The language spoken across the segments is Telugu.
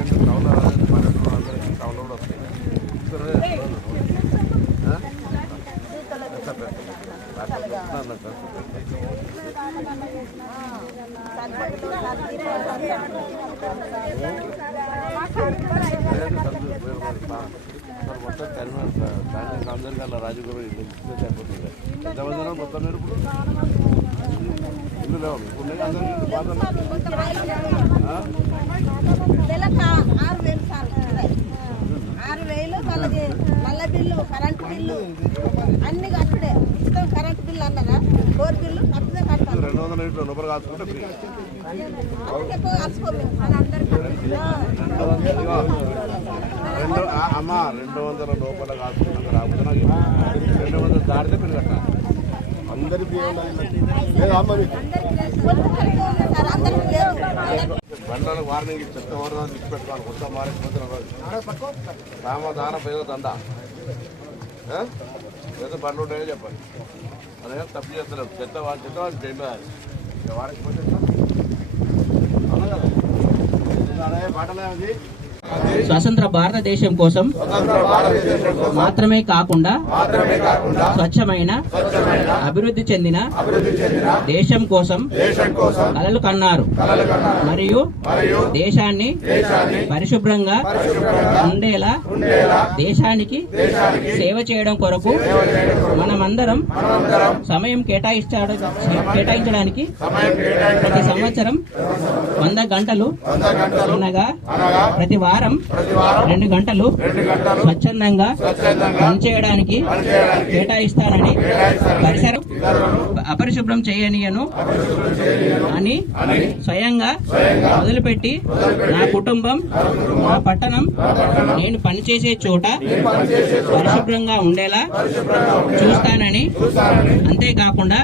రెండు కౌలు రాలేదు, పన్నెండు వందలకి కౌలు కూడా వస్తాయి. మరి మొత్తం కరీంనగర్ కరీంనగర్ అందరికీ అలా రాజగురు ఇల్లు ఎంతమంది మొత్తం మీరు ఇప్పుడు నెలకు ఆరు వేలు సార్. ఆరు వేలు వాళ్ళకి నల్ల బిల్లు కరెంటు బిల్లు. అన్ని కట్టుడే. ఇస్తాం కరెంటు బిల్లు అన్నదా బోర్ బిల్లు కట్టాలి రెండు వందల లీటర్లు లోపల కాసుకుంటే ఫ్రీ. ఎక్కువ రెండు అమ్మ రెండు వందల లోపల కాసుకున్నాక. రెండు వందలు దాటితే మీరు కట్టాలి. అందరికీ సార్ వార్నింగ్ చెత్త వారణాలు ఇచ్చి పెట్టుకోవాలి. కొత్త మారే రామ దాన పేద దండ. ఏదో బండ్లు ఉంటాయో చెప్పాలి అదే తప్పు చేస్తున్నాం చెత్త వాళ్ళు చెత్త వాళ్ళు చేయాలి వారికి పోతే అవునా? కదా? అదే పాటలే అది. స్వతంత్ర భారతదేశం కోసం మాత్రమే కాకుండా స్వచ్ఛమైన అభివృద్ధి చెందిన దేశం కోసం కలలు కన్నారు. మరియు దేశాన్ని పరిశుభ్రంగా ఉండేలా దేశానికి సేవ చేయడం కొరకు మనమందరం సమయం కేటాయించడం కేటాయించడానికి ప్రతి సంవత్సరం వంద గంటలు అనగా ప్రతి వారం రెండు గంటలు స్వచ్ఛందంగా పనిచేయడానికి కేటాయిస్తానని పరిసరం అపరిశుభ్రం చేయనియను అని స్వయంగా మొదలుపెట్టి నా కుటుంబం నా పట్టణం నేను పనిచేసే చోట పరిశుభ్రంగా ఉండేలా చూస్తానని అంతేకాకుండా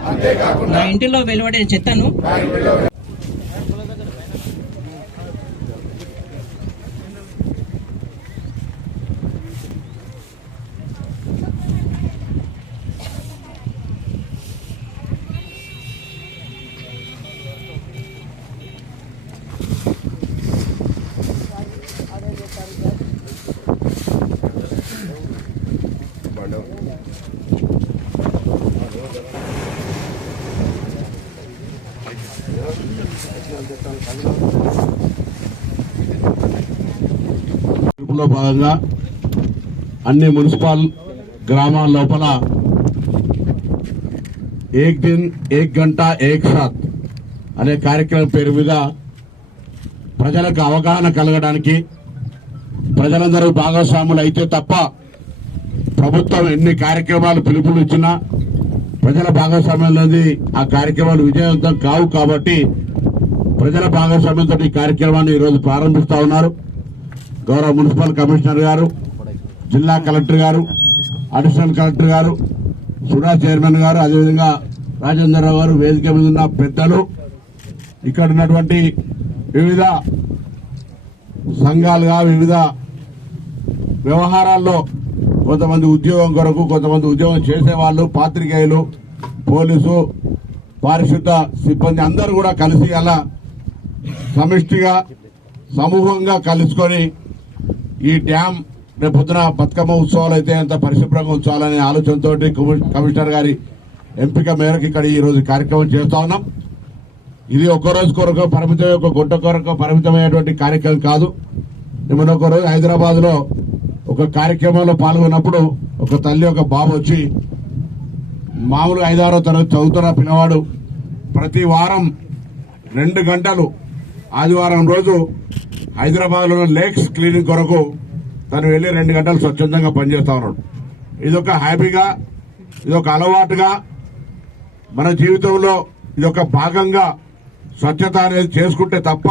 నా ఇంటిలో వెలువడిన చెత్తను భాగంగా అన్ని మున్సిపల్ గ్రామాల లోపల ఏక్ దిన్ ఏక్ గంట ఏక్ సాత్ అనే కార్యక్రమం పేరు మీద ప్రజలకు అవగాహన కలగడానికి ప్రజలందరూ భాగస్వాములు అయితే తప్ప ప్రభుత్వం ఎన్ని కార్యక్రమాలు పిలుపులు ఇచ్చినా ప్రజల భాగస్వామ్యంలోని అనేది ఆ కార్యక్రమాలు విజయవంతం కావు కాబట్టి ప్రజల భాగస్వామ్యంతో ఈ కార్యక్రమాన్ని ఈరోజు ప్రారంభిస్తా ఉన్నారు. గౌరవ మున్సిపల్ కమిషనర్ గారు జిల్లా కలెక్టర్ గారు అడిషనల్ కలెక్టర్ గారు సుడా చైర్మన్ గారు అదేవిధంగా రాజేంద్రరావు గారు వేదిక మీద ఉన్న పెద్దలు ఇక్కడ ఉన్నటువంటి వివిధ సంఘాలుగా వివిధ వ్యవహారాల్లో కొంతమంది ఉద్యోగం కొరకు కొంతమంది ఉద్యోగం చేసేవాళ్ళు పాత్రికేయులు పోలీసు పారిశుద్ధ సిబ్బంది అందరూ కూడా కలిసి అలా సమిష్టిగా సమూహంగా కలుసుకొని ఈ డ్యామ్ రేపొద్దున బతుకమ్మ ఉత్సవాలు అయితే ఎంత పరిశుభ్రంగా ఉంచాలనే ఆలోచనతో కమిషనర్ గారి ఎంపిక మేరకు ఇక్కడ ఈ రోజు కార్యక్రమం చేస్తా ఉన్నాం. ఇది ఒక్క రోజు కొరకు పరిమితమే ఒక గుంట కొరకు పరిమితమైనటువంటి కార్యక్రమం కాదు. నిన్న ఒక రోజు హైదరాబాద్లో ఒక కార్యక్రమంలో పాల్గొన్నప్పుడు ఒక తల్లి ఒక బాబు వచ్చి మామూలుగా ఐదారో తరగతి చదువుతున్న పిల్లవాడు ప్రతి వారం రెండు గంటలు ఆదివారం రోజు హైదరాబాద్లో ఉన్న లేక్స్ క్లీనింగ్ కొరకు తను వెళ్ళి రెండు గంటలు స్వచ్ఛందంగా పనిచేస్తా ఉన్నాడు. ఇదొక హ్యాపీగా ఇదొక అలవాటుగా మన జీవితంలో ఇదొక భాగంగా స్వచ్ఛత అనేది చేసుకుంటే తప్ప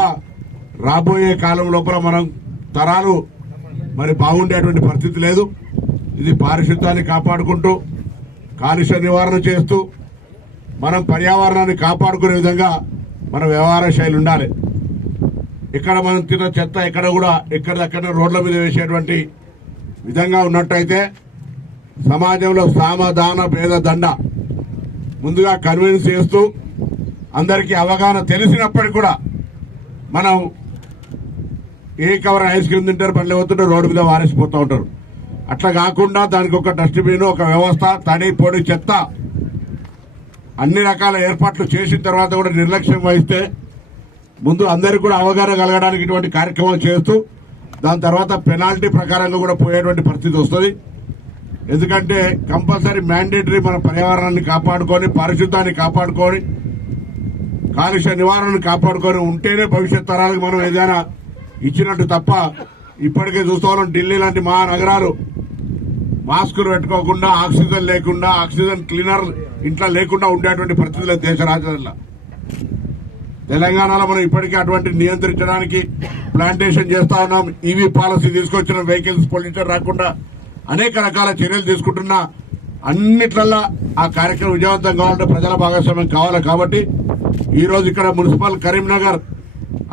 రాబోయే కాలం లోపల మనం తరాలు మరి బాగుండేటువంటి పరిస్థితి లేదు. ఇది పారిశుద్ధ్యాన్ని కాపాడుకుంటూ కాలుష్య నివారణ చేస్తూ మనం పర్యావరణాన్ని కాపాడుకునే విధంగా మన వ్యవహార శైలి ఉండాలి. ఇక్కడ మనం తిన్న చెత్త ఎక్కడ కూడా ఎక్కడిదక్కడ రోడ్ల మీద వేసేటువంటి విధంగా ఉన్నట్టయితే సమాజంలో సామధాన భేద దండ ముందుగా కన్విన్స్ చేస్తూ అందరికీ అవగాహన తెలిసినప్పటికీ కూడా మనం ఏ కవర్ ఐస్ క్రీమ్ తింటారు బండ్లు పోతుంటారు రోడ్డు మీద వారేసిపోతూ ఉంటారు. అట్లా కాకుండా దానికి ఒక డస్ట్బిన్ ఒక వ్యవస్థ తడి పొడి చెత్త అన్ని రకాల ఏర్పాట్లు చేసిన తర్వాత కూడా నిర్లక్ష్యం వహిస్తే ముందు అందరికీ కూడా అవగాహన కలగడానికి ఇటువంటి కార్యక్రమాలు చేస్తూ దాని తర్వాత పెనాల్టీ ప్రకారంగా కూడా పోయేటువంటి పరిస్థితి వస్తుంది. ఎందుకంటే కంపల్సరీ మ్యాండేటరీ మన పర్యావరణాన్ని కాపాడుకొని పరిశుద్ధాన్ని కాపాడుకొని కాలుష్య నివారణను కాపాడుకొని ఉంటేనే భవిష్యత్ తరాలకు మనం ఏదైనా ఇచ్చినట్టు తప్ప ఇప్పటికే చూస్తాం ఢిల్లీ లాంటి మహానగరాలు. మాస్కులు పెట్టుకోకుండా ఆక్సిజన్ లేకుండా ఆక్సిజన్ క్లీనర్ ఇంట్లో లేకుండా ఉండేటువంటి పరిస్థితులు దేశ రాజధానిలో. తెలంగాణలో మనం ఇప్పటికే అటువంటి నియంత్రించడానికి ప్లాంటేషన్ చేస్తా ఉన్నాం. ఈవీ పాలసీ తీసుకొచ్చిన వెహికల్స్ పొల్యూషన్ రాకుండా అనేక రకాల చర్యలు తీసుకుంటున్నా. అన్నిట్లల్లా ఆ కార్యక్రమం విజయవంతం కావాలంటే ప్రజల భాగస్వామ్యం కావాలి కాబట్టి ఈరోజు ఇక్కడ మున్సిపల్ కరీంనగర్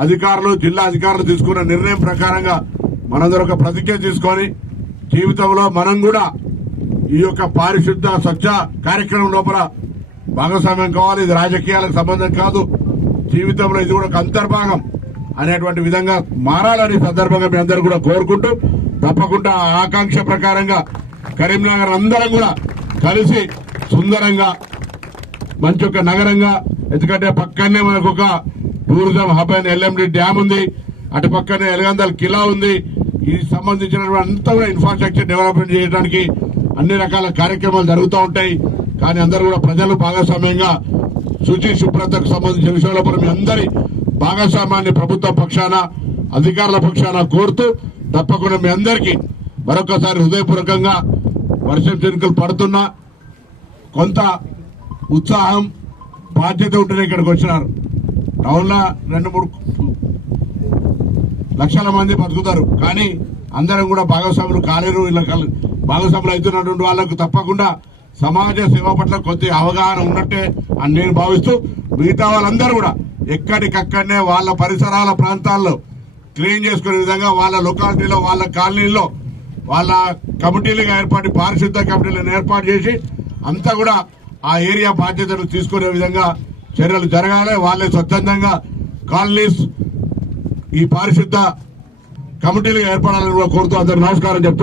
అధికారులు జిల్లా అధికారులు తీసుకున్న నిర్ణయం ప్రకారంగా మనందరూ ఒక ప్రతిజ్ఞ తీసుకొని జీవితంలో మనం కూడా ఈ యొక్క పారిశుద్ధ స్వచ్ఛ కార్యక్రమం లోపల భాగస్వామ్యం కావాలి. ఇది రాజకీయాలకు సంబంధం కాదు. జీవితంలో ఇది కూడా ఒక అంతర్భాగం అనేటువంటి విధంగా మారాలని సందర్భంగా మీ అందరూ కూడా కోరుకుంటూ తప్పకుండా ఆ ఆకాంక్ష ప్రకారంగా కరీంనగర్ అందరం కూడా కలిసి సుందరంగా మంచి ఒక నగరంగా ఎందుకంటే పక్కనే మనకు ఒక టూరిజం హబ్ అయిన ఎల్ఎండి డ్యామ్ ఉంది. అటు పక్కనే ఎలగందల్ కిలా ఉంది. ఇది సంబంధించినటువంటి అంతా కూడా ఇన్ఫ్రాస్ట్రక్చర్ డెవలప్మెంట్ చేయడానికి అన్ని రకాల కార్యక్రమాలు జరుగుతూ ఉంటాయి. కానీ అందరూ కూడా ప్రజలు భాగస్వామ్యంగా శుచి శుభ్రతకు సంబంధించిన విషయంలో మీ అందరి భాగస్వామ్యాన్ని ప్రభుత్వ పక్షాన అధికారుల పక్షాన కోరుతూ తప్పకుండా మీ అందరికీ మరొకసారి హృదయపూర్వకంగా వర్షం చినుకులు పడుతున్నా కొంత ఉత్సాహం బాధ్యత ఉంటేనే ఇక్కడికి వచ్చినారు. టౌన్లో రెండు మూడు లక్షల మంది బతుకుతారు. కానీ అందరం కూడా భాగస్వాములు కాలేరు ఇలా భాగస్వాములు అవుతున్నటువంటి వాళ్ళకు తప్పకుండా సమాజ సేవ పట్ల కొద్ది అవగాహన ఉన్నట్టే అని నేను భావిస్తూ మిగతా వాళ్ళందరూ కూడా ఎక్కడికక్కడనే వాళ్ళ పరిసరాల ప్రాంతాల్లో క్లీన్ చేసుకునే విధంగా వాళ్ళ లొకాలిటీలో వాళ్ళ కాలనీల్లో వాళ్ళ కమిటీలుగా ఏర్పాటు పారిశుద్ధ కమిటీలను ఏర్పాటు చేసి అంతా కూడా ఆ ఏరియా బాధ్యతను తీసుకునే విధంగా చర్యలు జరగాలి. వాళ్ళే స్వచ్ఛందంగా కాలనీస్ ఈ పారిశుద్ధ కమిటీలు ఏర్పడాలని కూడా కోరుతూ అందరు నమస్కారం చెప్తూ